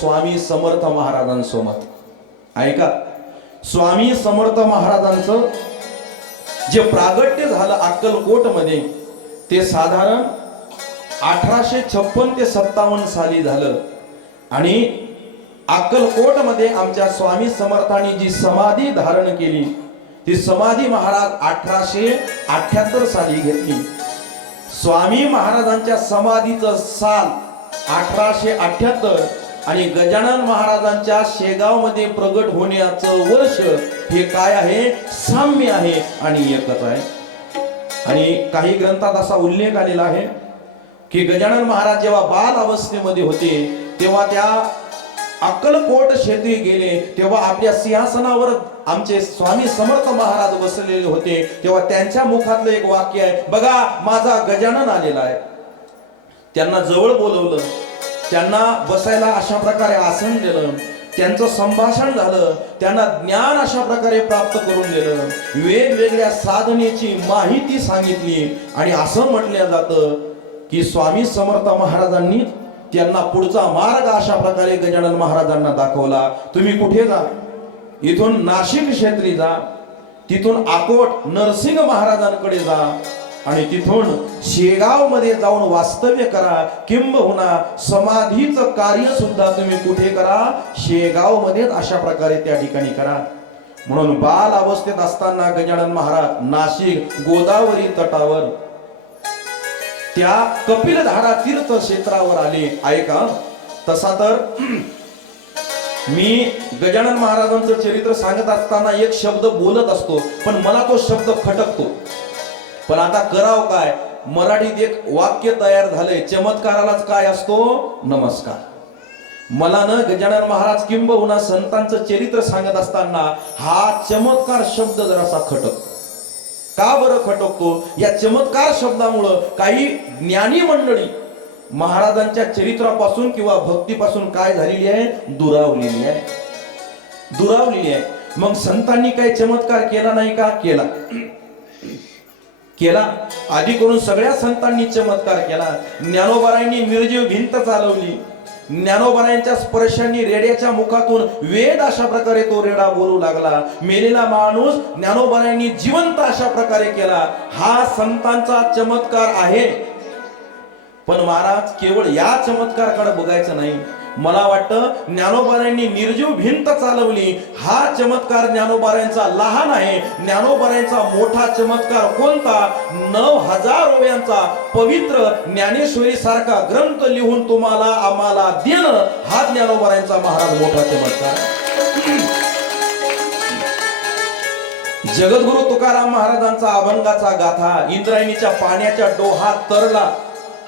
स्वामी समर्थ महाराजांसोबत ऐका. स्वामी समर्थ महाराजांचं जे प्रागट्य झालं अक्कलकोट मध्ये ते साधारण 1856 ते 57 साली झालं. आणि अक्कलकोट मध्ये आमच्या स्वामी समर्थांनी जी समाधी धारण केली ती समाधी महाराज 1878 साली घेतली. स्वामी महाराजांच्या समाधीचं साल 1878 आणि गजानन महाराजांच्या शेगाव मध्ये प्रगट होण्याचं वर्ष हे काय आहे? साम्य आहे आणि एकच आहे. आणि काही ग्रंथात असा उल्लेख आलेला आहे की गजानन महाराज जेव्हा बाल अवस्थेमध्ये होते तेव्हा त्या अक्कलकोट क्षेत्री गेले तेव्हा आपल्या सिंहासनावर आमचे स्वामी समर्थ महाराज बसलेले होते तेव्हा त्यांच्या मुखातलं एक वाक्य आहे, बघा माझा गजानन आलेला आहे. त्यांना जवळ बोलवलं, त्यांना बसायला अशा प्रकारे आसन दिलं, त्यांचं संभाषण झालं, त्यांना ज्ञान अशा प्रकारे प्राप्त करून दिलं, वेगवेगळ्या साधनेची माहिती सांगितली. आणि असं म्हटलं जातं की स्वामी समर्थ महाराजांनी त्यांना पुढचा मार्ग अशा प्रकारे गजानन महाराजांना दाखवला. तुम्ही कुठे जा? इथून नाशिक क्षेत्री जा, तिथून अकोट नरसिंह महाराजांकडे जा आणि तिथून शेगाव मध्ये जाऊन वास्तव्य करा. किंबहुना समाधीचं कार्य सुद्धा तुम्ही कुठे करा? शेगाव मध्ये अशा प्रकारे त्या ठिकाणी करा. म्हणून बाल अवस्थेत असताना गजानन महाराज नाशिक गोदावरी तटावर त्या कपिलधारा तीर्थ क्षेत्रावर आले. ऐका, तसा तर मी गजानन महाराजांचं चरित्र सांगत असताना एक शब्द बोलत असतो पण मला तो शब्द खटकतो. पण आता करावं काय? मराठीत एक वाक्य तयार झालंय, चमत्कारालाच काय असतो? नमस्कार. मला न गजानन महाराज किंबहुना संतांचं चरित्र सांगत असताना हा चमत्कार शब्द जरासा खटकतो. का बरं खटकतो? या चमत्कार शब्दामुळं काही ज्ञानी मंडळी महाराजांच्या चरित्रापासून किंवा भक्तीपासून काय झालेली आहे? दुरावलेली आहे, दुरावलेली आहे. मग संतांनी काही चमत्कार केला नाही का? केला, केला. आधी करून सगळ्या संतांनी चमत्कार केला. ज्ञानोबारायांनी निर्जीव भिंत चालवली. ज्ञानोबारायांच्या स्पर्शांनी रेड्याच्या मुखातून वेद अशा प्रकारे तो रेडा बोलू लागला. मेलेला माणूस ज्ञानोबारायांनी जिवंत अशा प्रकारे केला. हा संतांचा चमत्कार आहे. पण महाराज केवळ या चमत्काराकडे बघायचं नाही. मला वाटतं ज्ञानोबारायांनी निर्जीव भिंत चालवली हा चमत्कार ज्ञानोबारायांचा लहान आहे. ज्ञानोबारायांचा मोठा चमत्कार कोणता? 9000 ओव्यांचा पवित्र ज्ञानेश्वरी सारखा ग्रंथ लिहून तुम्हाला आम्हाला देणं हा ज्ञानोबारायांचा महाराज मोठा चमत्कार. जगद्गुरु तुकाराम महाराजांचा अभंगाचा गाथा इंद्रायणीच्या पाण्याच्या डोहात तरला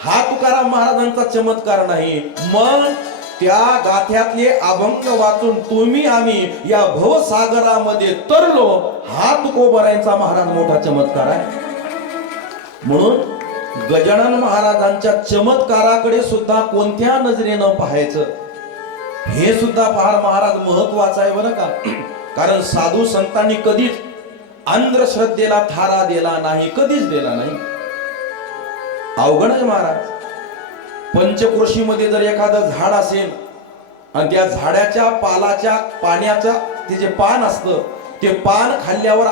हा तुकाराम महाराजांचा चमत्कार नाही. मग त्या गाथ्यातले अभंग वाचून तुम्ही आम्ही या भवसागरामध्ये तरलो हा तुकोबारायांचा महाराज मोठा चमत्कार आहे. म्हणून गजानन महाराजांच्या चमत्काराकडे सुद्धा कोणत्या नजरेनं पाहायचं हे सुद्धा फार महाराज महत्वाचं आहे बरं का. कारण साधू संतांनी कधीच अंधश्रद्धेला थारा दिला नाही, कधीच दिला नाही. अवघड आहे महाराज. पंचक्रोशीमध्ये जर एखादं झाड असेल आणि त्या झाडाच्या पालाच्या पाण्याचा ते जे पान असतं ते पान खाल्ल्यावर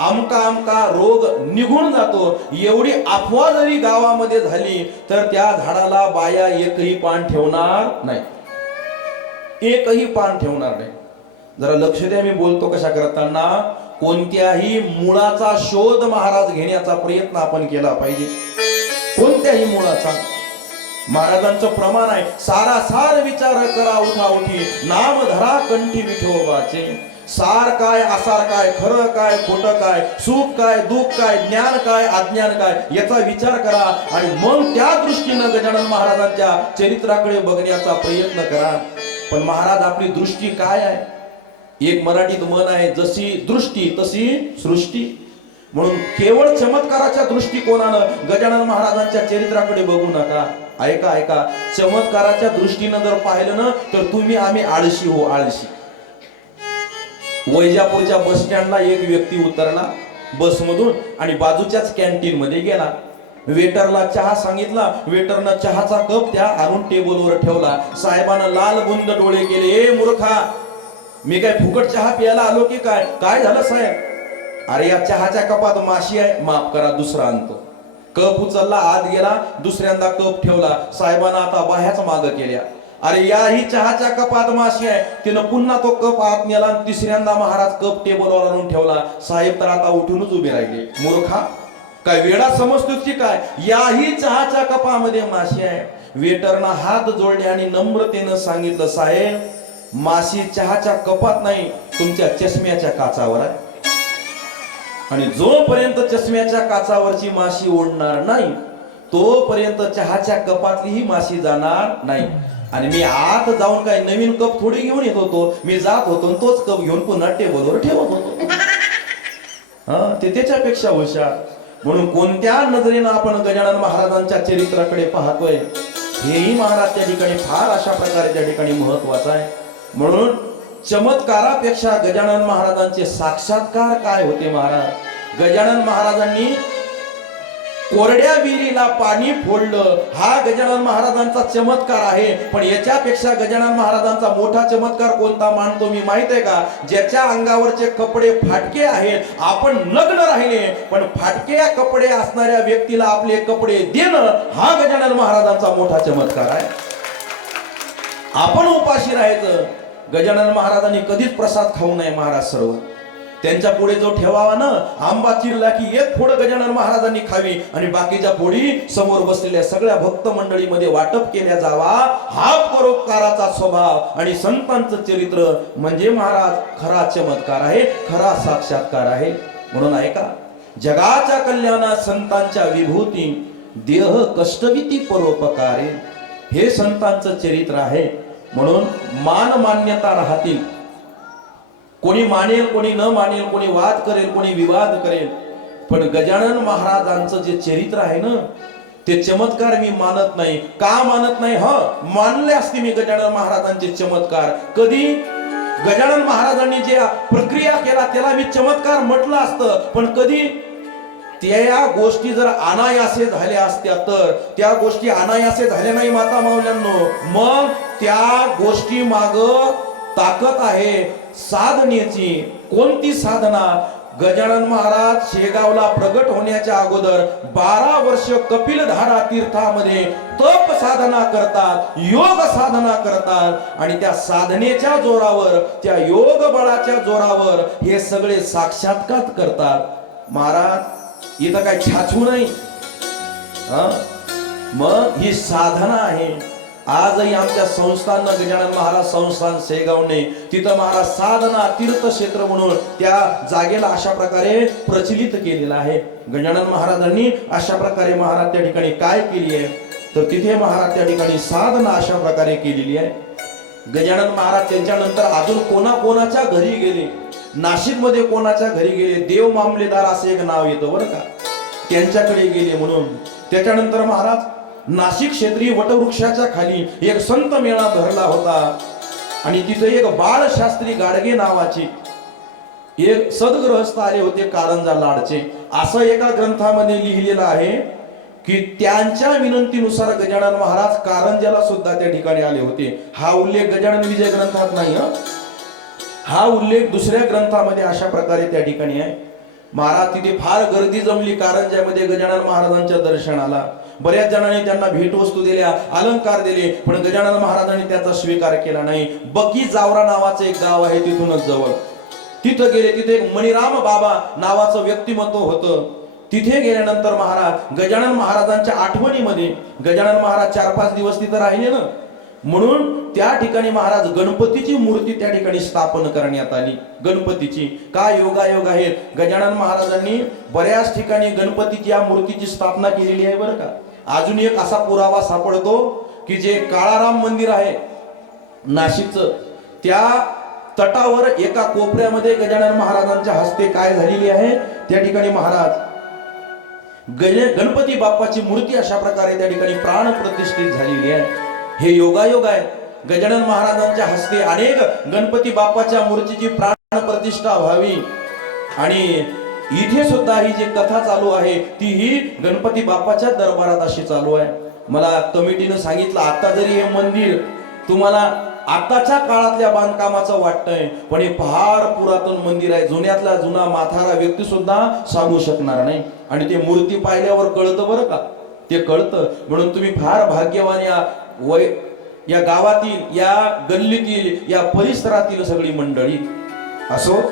आमका आमका रोग निघून जातो एवढी अफवा जरी गावामध्ये झाली तर त्या झाडाला बाया एकही पान ठेवणार नाही, एकही पान ठेवणार नाही. जरा लक्ष द्या, मी बोलतो कशा करताना. कोणत्याही मुळाचा शोध महाराज घेण्याचा प्रयत्न आपण केला पाहिजे. कोणत्याही मुळाचा. महाराजांचं प्रमाण आहे, सारासार विचार करा उठा उठी, नाम धरा कंठी विठोबाचे. सार काय आसार काय, खरं काय खोटं काय, सुख काय दुःख काय, ज्ञान काय अज्ञान काय याचा विचार करा आणि मग त्या दृष्टीनं गजानन महाराजांच्या चरित्राकडे बघण्याचा प्रयत्न करा. पण महाराज आपली दृष्टी काय आहे? एक मराठीत म्हण आहे, जशी दृष्टी तशी सृष्टी. म्हणून केवळ चमत्काराच्या दृष्टिकोनानं गजानन महाराजांच्या चरित्राकडे बघू नका. ऐका ऐका, चमत्काराच्या दृष्टीनं जर पाहिलं ना तर तुम्ही आम्ही आळशी हो, आळशी. वैजापूरच्या बस स्टँडला एक व्यक्ती उतरला बसमधून आणि बाजूच्याच कॅन्टीन मध्ये गेला. वेटरला चहा सांगितला, वेटरनं चहाचा कप त्या आणून टेबलवर ठेवला. साहेबानं लाल बुंद डोळे केले, ए मूर्खा, मी काय फुकट चहा प्यायला आलो की काय? काय झालं साहेब? अरे या चहाच्या कपात माशी आहे, माफ करा दुसरा आणतो. कप उचलला, आत गेला, दुसऱ्यांदा कप ठेवला. साहेबांना आता बाह्याच माग केल्या. अरे याही चहाच्या कपात माशी आहे. तिनं पुन्हा तो कप आत नेला आणि तिसऱ्यांदा महाराज कप टेबलवर आणून ठेवला. साहेब तर आता उठूनच उभे राहिले. मूर्खा, काय वेळा समजतोस की काय? याही चहाच्या कपामध्ये माशी आहे. वेटरनं हात जोडले आणि नम्रतेनं सांगितलं, साहेब, माशी चहाच्या कपात नाही, तुमच्या चष्म्याच्या काचावर आहे. आणि जोपर्यंत चष्म्याच्या काचावरची माशी ओढणार नाही, तोपर्यंत चहाच्या कपातलीही माशी जाणार नाही. आणि मी आत जाऊन काय नवीन कप थोडी घेऊन येत होतो, मी जात होतो तोच कप घेऊन पुन्हा टेबलवर ठेवत होतो. ते त्याच्यापेक्षा हुशार. म्हणून कोणत्या नजरेनं आपण गजानन महाराजांच्या चरित्राकडे पाहतोय, हेही महाराज त्या ठिकाणी फार अशा प्रकारे त्या ठिकाणी महत्वाचं आहे. म्हणून चमत्कारापेक्षा गजानन महाराजांचे साक्षात्कार काय होते महाराज? गजानन महाराजांनी कोरड्या विहिरीला पाणी फोडलं, हा गजानन महाराजांचा चमत्कार आहे. पण याच्यापेक्षा गजानन महाराजांचा मोठा चमत्कार कोणता मानतो मी माहित आहे का? ज्याच्या अंगावरचे कपडे फाटके आहेत, आपण नग्न राहिले पण फाटके कपडे असणाऱ्या व्यक्तीला आपले कपडे देणं, हा गजानन महाराजांचा मोठा चमत्कार आहे. आपण उपाशी राहायचं. गजानन महाराजांनी कधीच प्रसाद खाऊ नये महाराज. सर्व त्यांच्या पुढे जो ठेवावा ना, आंबा चिरला की एक फोड गजानन महाराजांनी खावी आणि बाकीच्या फोडी समोर बसलेल्या सगळ्या भक्त मंडळीमध्ये वाटप केल्या जावा. हा परोपकाराचा स्वभाव आणि संतांचं चरित्र म्हणजे महाराज खरा चमत्कार आहे, खरा साक्षात्कार आहे. म्हणून ऐका, जगाच्या कल्याणात संतांच्या विभूती, देह कष्टविती परोपकारे, हे संतांचं चरित्र आहे. म्हणून मान मान्यता राहतील. कोणी मानेल, कोणी न मानेल, कोणी वाद करेल, कोणी विवाद करेल, पण गजानन महाराजांचं जे चरित्र आहे ना, ते चमत्कार मी मानत नाही. का मानत नाही? मानले असते मी गजानन महाराजांचे चमत्कार. कधी गजानन महाराजांनी जे प्रक्रिया केला त्याला मी चमत्कार म्हटलं असतं, पण कधी त्या गोष्टी जर अनायासे झाल्या असत्या तर, त्या गोष्टी अनायासे झाल्या नाही माता माऊल्यांनो, मग त्या गोष्टी माग ताकद आहे साधनेची. कोणती साधना? गजानन महाराज शेगावला प्रगट होण्याच्या अगोदर 12 वर्ष कपिलधारा तीर्थामध्ये तप साधना करतात, योग साधना करतात आणि त्या साधनेच्या जोरावर, त्या योग बळाच्या जोरावर हे सगळे साक्षात्कार करतात. महाराज इथं काय छाछू नाही. मग ही साधना आहे. आजही आमच्या संस्थांना, गजानन महाराज संस्थान शेगावने, तिथं महाराज साधना तीर्थक्षेत्र म्हणून त्या जागेला अशा प्रकारे प्रचलित केलेला आहे. गजानन महाराजांनी अशा प्रकारे महाराज त्या ठिकाणी काय केली आहे तर तिथे महाराज त्या ठिकाणी साधना अशा प्रकारे केलेली आहे. गजानन महाराज त्यांच्यानंतर अजून कोणाकोणाच्या घरी गेले, नाशिक मध्ये कोणाच्या घरी गेले, देव मामलेदार असं एक नाव येतं बरं का, त्यांच्याकडे गेले. म्हणून त्याच्यानंतर महाराज नाशिक क्षेत्री वटवृक्षाच्या खाली एक संत मेळा भरला होता आणि तिथे एक बाळशास्त्री गाडगे नावाचे एक सद्गृहस्थ आले होते, कारंजा लाडचे. असं एका ग्रंथामध्ये लिहिलेलं आहे की त्यांच्या विनंतीनुसार गजानन महाराज कारंजाला सुद्धा त्या ठिकाणी आले होते. हा उल्लेख गजानन विजय ग्रंथात नाही, हा उल्लेख दुसऱ्या ग्रंथामध्ये अशा प्रकारे त्या ठिकाणी आहे. महाराज तिथे फार गर्दी जमली कारंजामध्ये गजानन महाराजांच्या दर्शनाला. बऱ्याच जणांनी त्यांना भेटवस्तू दिल्या, अलंकार दिले, पण गजानन महाराजांनी त्याचा स्वीकार केला नाही. बकी जावरा नावाचं एक गाव आहे तिथूनच जवळ, तिथं गेले. तिथे एक मणिराम बाबा नावाचं व्यक्तिमत्व होतं. तिथे गेल्यानंतर महाराज गजानन महाराजांच्या आठवणीमध्ये, गजानन महाराज 4-5 दिवस तिथं राहिले ना, म्हणून त्या ठिकाणी महाराज गणपतीची मूर्ती त्या ठिकाणी स्थापन करण्यात आली. गणपतीची काय योगायोग आहे. गजानन महाराजांनी बऱ्याच ठिकाणी गणपतीची या मूर्तीची स्थापना केलेली आहे बरं का. अजून एक असा पुरावा सापडतो की जे काळाराम मंदिर आहे नाशिकचं, त्या तटावर एका कोपऱ्यामध्ये गजानन महाराजांच्या हस्ते काय झालेली आहे, त्या ठिकाणी महाराज गणपती बाप्पाची मूर्ती अशा प्रकारे त्या ठिकाणी प्राण प्रतिष्ठित झालेली आहे. हे योगायोग आहे. गजानन महाराजांच्या हस्ते अनेक गणपती बाप्पाच्या मूर्तीची प्राण प्रतिष्ठा व्हावी आणि इथे सुद्धा ही जी कथा चालू आहे ती ही गणपती बाप्पाच्या दरबारात अशी चालू आहे. मला कमिटीनं सांगितलं, आता जरी हे मंदिर तुम्हाला आताच्या काळातल्या बांधकामाचं वाटतंय, पण हे फार पुरातन मंदिर आहे, जुन्यातला जुना माथारा व्यक्ती सुद्धा सांगू शकणार नाही. आणि ते मूर्ती पाहिल्यावर कळतं बरं का, ते कळतं. म्हणून तुम्ही फार भाग्यवान या गावातील, या गल्लीतील, या परिसरातील सगळी मंडळी असो.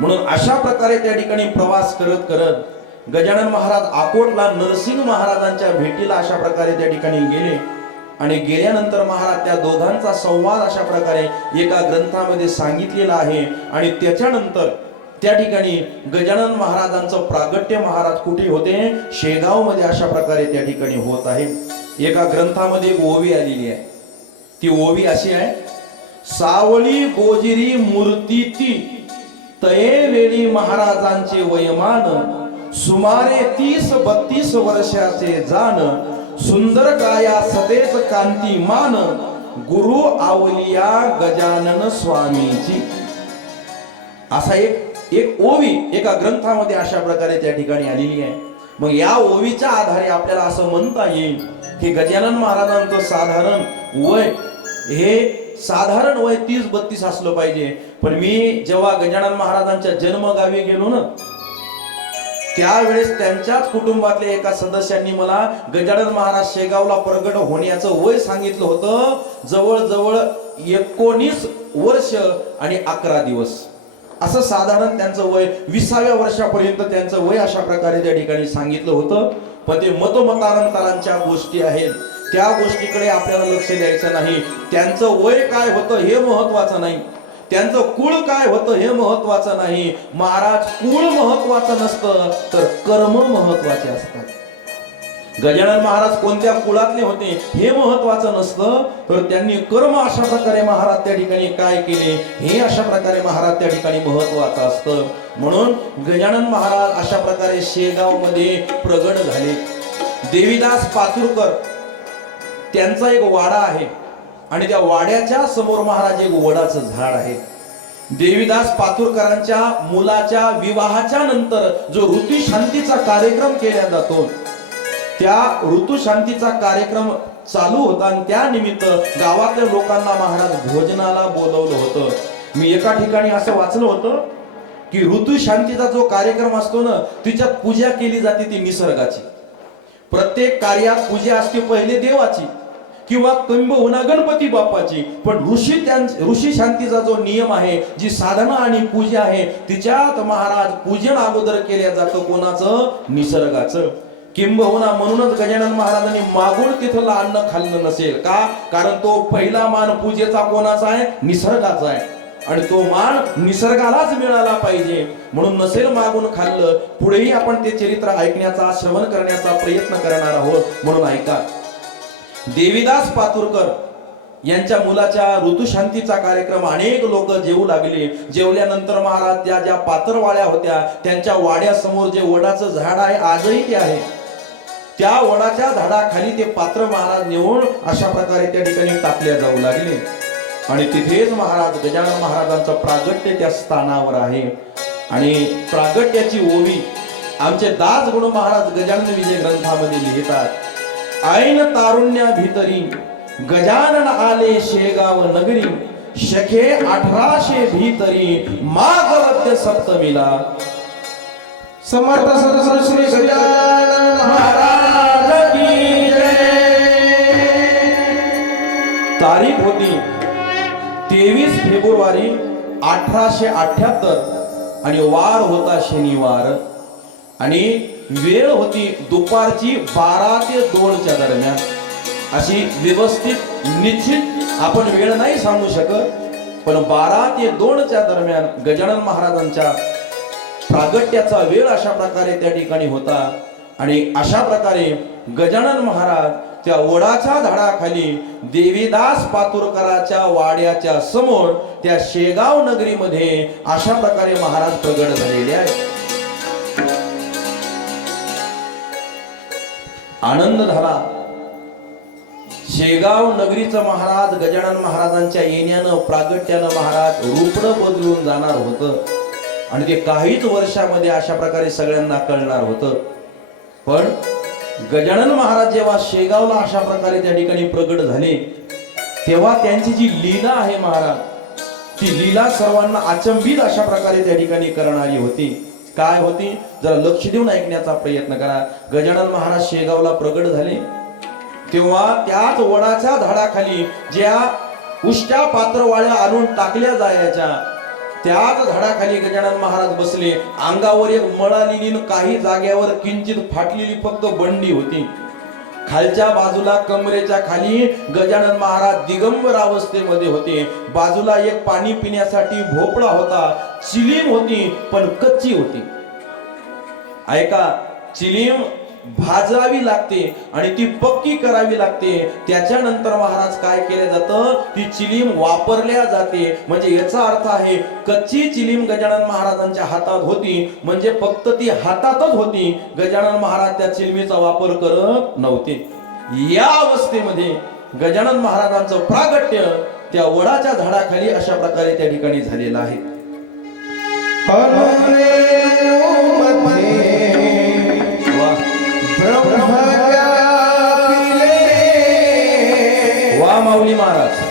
म्हणून अशा प्रकारे त्या ठिकाणी प्रवास करत करत गजानन महाराज अकोटला नरसिंह महाराजांच्या भेटीला अशा प्रकारे त्या ठिकाणी गेले. आणि गेल्यानंतर महाराज त्या दोघांचा संवाद अशा प्रकारे एका ग्रंथामध्ये सांगितलेला आहे. आणि त्याच्यानंतर त्या ठिकाणी गजानन महाराजांचं प्रागट्य महाराज कुठे होते? शेगाव मध्ये अशा प्रकारे त्या ठिकाणी होत आहे. एका ग्रंथामध्ये एक ओवी आलेली आहे. ती ओवी अशी आहे, सावळी गोजिरी मूर्ती ती तये वेळी महाराजांचे वयमान सुमारे 30-32 वर्षाचे जाण सुंदर काया सतेज कांतीमान गुरु आवलिया गजानन स्वामीची. असा एक ओवी एका ग्रंथामध्ये अशा प्रकारे त्या ठिकाणी आलेली आहे. मग या ओवीच्या आधारे आपल्याला असं म्हणता येईल की गजानन महाराजांचं साधारण वय हे साधारण वय 30-32 असलं पाहिजे. पण मी जेव्हा गजानन महाराजांच्या जन्मगावी गेलो ना, त्यावेळेस त्यांच्याच कुटुंबातल्या एका सदस्यांनी मला गजानन महाराज शेगावला प्रगट होण्याचं वय सांगितलं होतं. जवळजवळ 19 वर्ष आणि 11 दिवस असं साधारण त्यांचं वय, 20व्या वर्षापर्यंत त्यांचं वय अशा प्रकारे त्या ठिकाणी सांगितलं होतं. पण ते मतमतांतरांच्या गोष्टी आहेत, त्या गोष्टीकडे आपल्याला लक्ष द्यायचं नाही. त्यांचं वय काय होतं हे महत्वाचं नाही, त्यांचं कुळ काय होतं हे महत्वाचं नाही. महाराज कुळ महत्वाचं नसतं तर कर्म महत्वाचे असतात. गजानन महाराज कोणत्या कुळातले होते हे महत्वाचं नसतं, तर त्यांनी कर्म अशा प्रकारे महाराज त्या ठिकाणी काय केले हे अशा प्रकारे महाराज त्या ठिकाणी महत्वाचं असतं. म्हणून गजानन महाराज अशा प्रकारे शेगाव मध्ये प्रगट झाले. देवीदास पातुरकर त्यांचा एक वाडा आहे आणि त्या वाड्याच्या समोर महाराज एक वडाचं झाड आहे. देवीदास पातुरकरांच्या मुलाच्या विवाहाच्या नंतर जो ऋतुशांतीचा कार्यक्रम केला जातो, त्या ऋतुशांतीचा कार्यक्रम चालू होता आणि त्या निमित्त गावातल्या लोकांना महाराज भोजनाला बोलवलं होतं. मी एका ठिकाणी असं वाचलं होतं की ऋतुशांतीचा जो कार्यक्रम असतो ना, तिच्यात पूजा केली जाते ती निसर्गाची. प्रत्येक कार्यात पूजा असते पहिले देवाची किंवा किंबहुना गणपती बाप्पाची, पण ऋषी शांतीचा जो नियम आहे, जी साधना आणि पूजा आहे, तिच्यात महाराज पूजन अगोदर केल्या जातं कोणाचं? निसर्गाचं. किंबहुना म्हणूनच गजानन महाराजांनी मागून तिथलं अन्न खाल्लं नसेल का? कारण तो पहिला मान पूजेचा कोणाचा आहे? निसर्गाचा आहे आणि तो मान निसर्गालाच मिळाला पाहिजे, म्हणून नसेल मागून खाल्लं. पुढेही आपण ते चरित्र ऐकण्याचा, श्रवण करण्याचा प्रयत्न करणार आहोत, म्हणून ऐका. देवीदास पातुरकर यांच्या मुलाच्या ऋतुशांतीचा कार्यक्रम अनेक लोक जेवू लागले. जेवल्यानंतर महाराज त्या ज्या पातरवाड्या होत्या त्यांच्या वाड्यासमोर जे वडाचं झाड आहे आजही ते आहे, त्या वडाच्या झाडाखाली ते पात्र महाराज नेऊन अशा प्रकारे त्या ठिकाणी टाकल्या जाऊ लागले. आणि तिथेच महाराज गजानन महाराजांचं प्रागट्य त्या स्थानावर आहे. आणि प्रागट्याची ओवी आमचे दास गुरु महाराज गजानन विजय ग्रंथामध्ये लिहितात. ऐन तारुण्या भीतरी गजानन आले शेगाव नगरी, शके 1800 भीतरी माघवद्य सप्तमीला. समर्थ सद्गुरु श्री गजानन महाराज की जय. तारीख होती 23 फेब्रुवारी 1878 आणि वार होता शनिवार आणि वेळ होती दुपारची 12 ते 2च्या दरम्यान. अशी व्यवस्थित निश्चित आपण वेळ नाही सांगू शकत, पण 12 ते 2च्या दरम्यान गजानन महाराजांच्या प्रागट्याचा वेळ अशा प्रकारे त्या ठिकाणी होता. आणि अशा प्रकारे गजानन महाराज त्या वडाच्या झाडाखाली देवीदास पातुरकराच्या वाड्याच्या समोर त्या शेगाव नगरीमध्ये अशा प्रकारे महाराज प्रगट झालेले आहेत. आनंद झाला. शेगाव नगरीचं महाराज गजानन महाराजांच्या येण्यानं प्रागट्यानं महाराज रूपडं बदलून जाणार होतं. आणि ते काहीच वर्षामध्ये अशा प्रकारे सगळ्यांना कळणार होतं. पण गजानन महाराज जेव्हा शेगावला अशा प्रकारे त्या ठिकाणी प्रकट झाले, तेव्हा त्यांची जी लीला आहे महाराज, ती लीला सर्वांना अचंबित अशा प्रकारे त्या ठिकाणी करणारी होती. काय होती, जरा लक्ष देऊन ऐकण्याचा प्रयत्न करा. गजानन महाराज शेगावला प्रकट झाले तेव्हा त्याच वडाच्या झाडाखाली ज्या उष्ट्या पात्रवाळ्या आणून टाकल्या जायच्या, त्याच झाडाखाली गजानन महाराज बसले. अंगावर एक मळालेली, काही जाग्यावर किंचित फाटलेली फक्त बंडी होती. खालच्या बाजूला कमरेच्या खाली गजानन महाराज दिगंबर अवस्थेमध्ये होते. बाजूला एक पाणी पिण्यासाठी भोपळा होता. चिलीम होती पण कच्ची होती. ऐका, चिलीम भाजावी लागते आणि ती पक्की करावी लागते. त्याच्यानंतर महाराज काय केलं जातं, ती चिलीम वापरल्या जाते. म्हणजे याचा अर्थ आहे, कच्ची चिलीम गजानन महाराजांच्या हातात होती म्हणजे फक्त ती हातातच होती. गजानन महाराज त्या चिलमीचा वापर करत नव्हते. या अवस्थेमध्ये गजानन महाराजांचं प्रागट्य त्या वडाच्या झाडाखाली अशा प्रकारे त्या ठिकाणी झालेलं आहे. वा माऊली महाराज,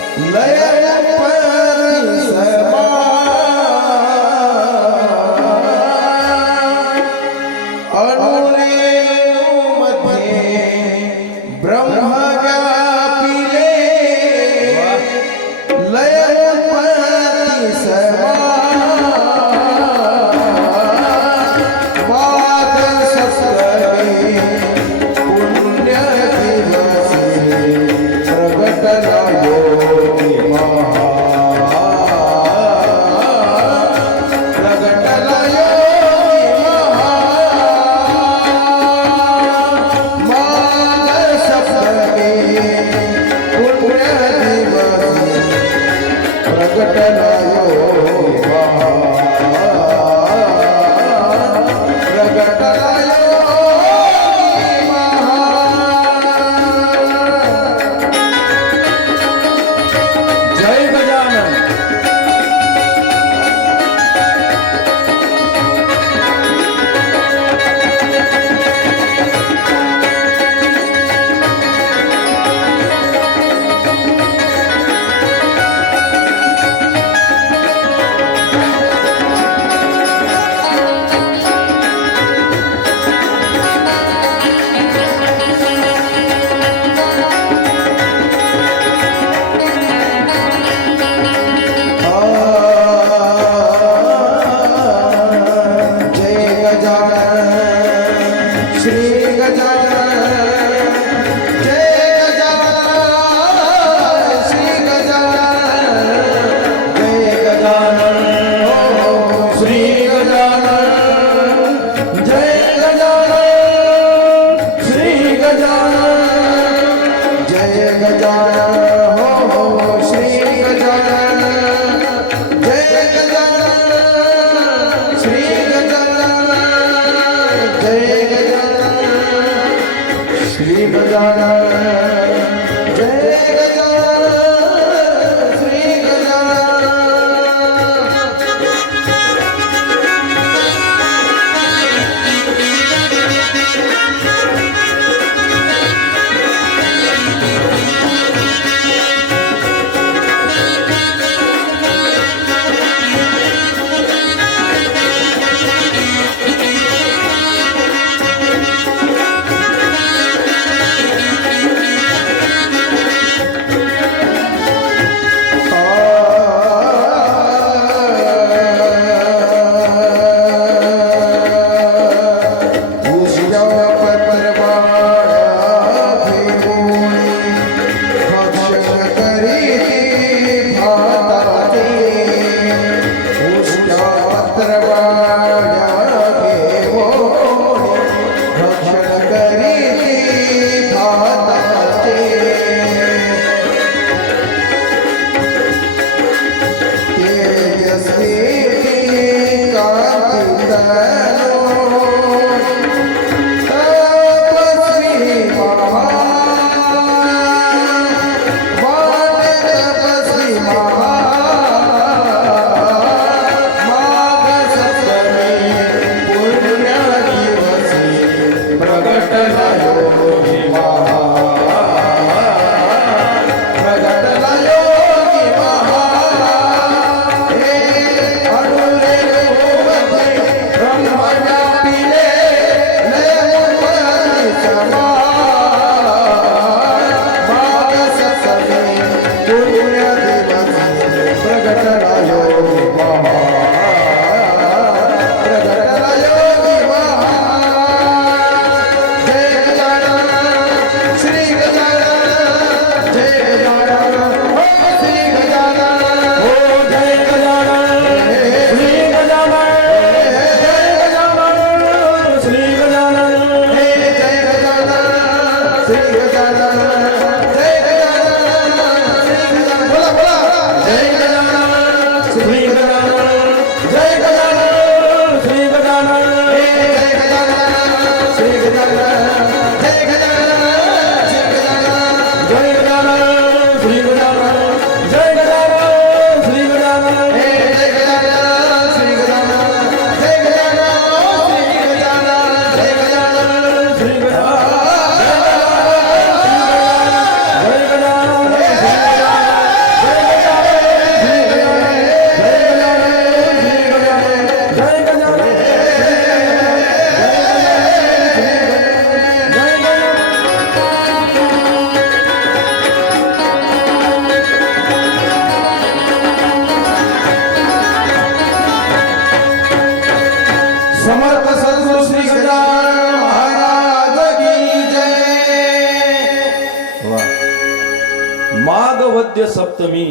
मध्य सप्तमी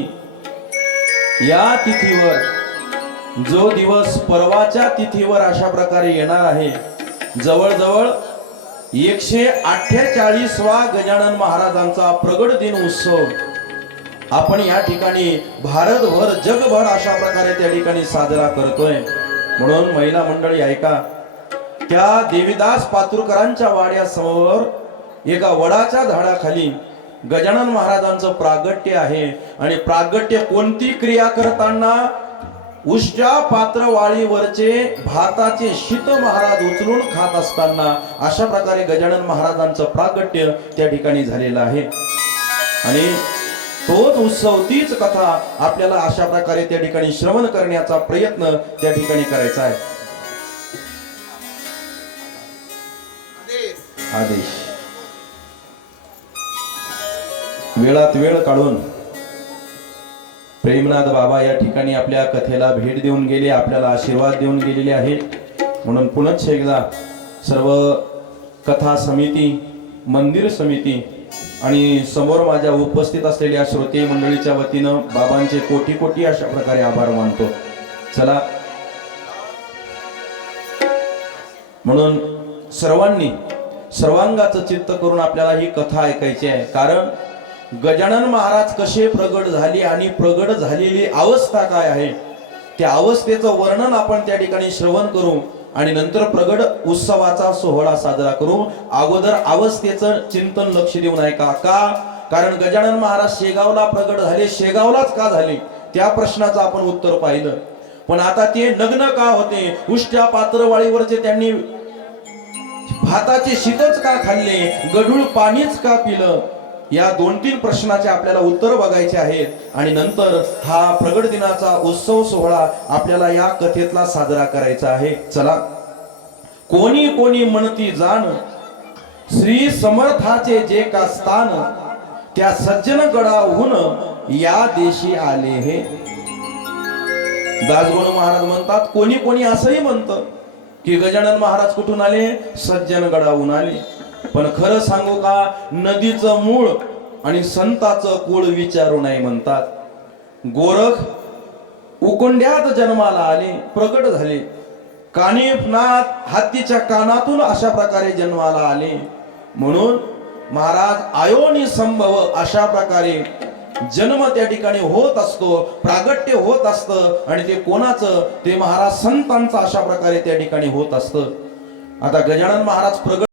या तिथीवर जो दिवस परवाच्या तिथीवर अशा प्रकारे येणार आहे, जवळजवळ 148वा गजानन महाराजांचा प्रगट दिन उत्सव आपण या ठिकाणी भारतभर जगभर अशा प्रकारे त्या ठिकाणी साजरा करतोय. म्हणून महिला मंडळी ऐका, त्या देवीदास पातुरकरांच्या वाड्यासमोर एका वडाच्या झाडाखाली गजानन महाराजांचं प्रागट्य आहे. आणि प्रागट्य कोणती क्रिया करताना, उष्ट्या पात्रवाळीवरचे भाताचे शीत महाराज उचलून खात असताना अशा प्रकारे गजानन महाराजांचं प्रागट्य त्या ठिकाणी झालेलं आहे. आणि तोच उत्सव, तीच कथा आपल्याला अशा प्रकारे त्या ठिकाणी श्रवण करण्याचा प्रयत्न त्या ठिकाणी करायचा आहे. आदेश वेळात वेळ काढून प्रेमनाथ बाबा या ठिकाणी आपल्या कथेला भेट देऊन गेले, आपल्याला आशीर्वाद देऊन गेलेले आहे. म्हणून पुनश्च एकदा सर्व कथा समिती, मंदिर समिती आणि समोर माझ्या उपस्थित असलेल्या श्रोते मंडळीच्या वतीनं बाबांचे कोटी कोटी अशा प्रकारे आभार मानतो. चला, म्हणून सर्वांनी सर्वांगाचं चित्त करून आपल्याला ही कथा ऐकायची आहे. कारण गजानन महाराज कसे प्रगट झाले आणि प्रगट झालेली अवस्था काय आहे, त्या अवस्थेचं वर्णन आपण त्या ठिकाणी श्रवण करू आणि नंतर प्रगट उत्सवाचा सोहळा साजरा करू. अगोदर अवस्थेचं चिंतन लक्ष देऊन ऐका. का? कारण गजानन महाराज शेगावला प्रगट झाले, शेगावलाच का झाले त्या प्रश्नाचं आपण उत्तर पाहिलं. पण आता ते नग्न का होते, उष्ट्या पात्रवाळीवरचे त्यांनी भाताचे शीतच का खाल्ले, गढूळ पाणीच का पिलं, या 2-3 प्रश्नाचे आपल्याला उत्तर बघायचे आहेत. आणि नंतर हा प्रगट दिनाचा उत्सव सोहळा आपल्याला या कथेतला साजरा करायचा आहे. चला, कोणी कोणी म्हणती जाण, श्री समर्थाचे जे का स्थान, त्या सज्जन गडाहून या देशी आले हे. दासगणू महाराज म्हणतात, कोणी कोणी असंही म्हणतं की गजानन महाराज कुठून आले, सज्जन गडाहून आले. पण खरं सांगू का, नदीचं मूळ आणि संताचं कुळ विचारू नये म्हणतात. गोरख उकुंड्यात जन्माला आले, प्रगट झाले. कानिफनाथ हत्तीच्या कानातून अशा प्रकारे जन्माला आले. म्हणून महाराज आयोनी संभव अशा प्रकारे जन्म त्या ठिकाणी होत असतो, प्रागट्य होत असतं. आणि ते कोणाचं, ते महाराज संतांचं अशा प्रकारे त्या ठिकाणी होत असतं. आता गजानन महाराज प्रगट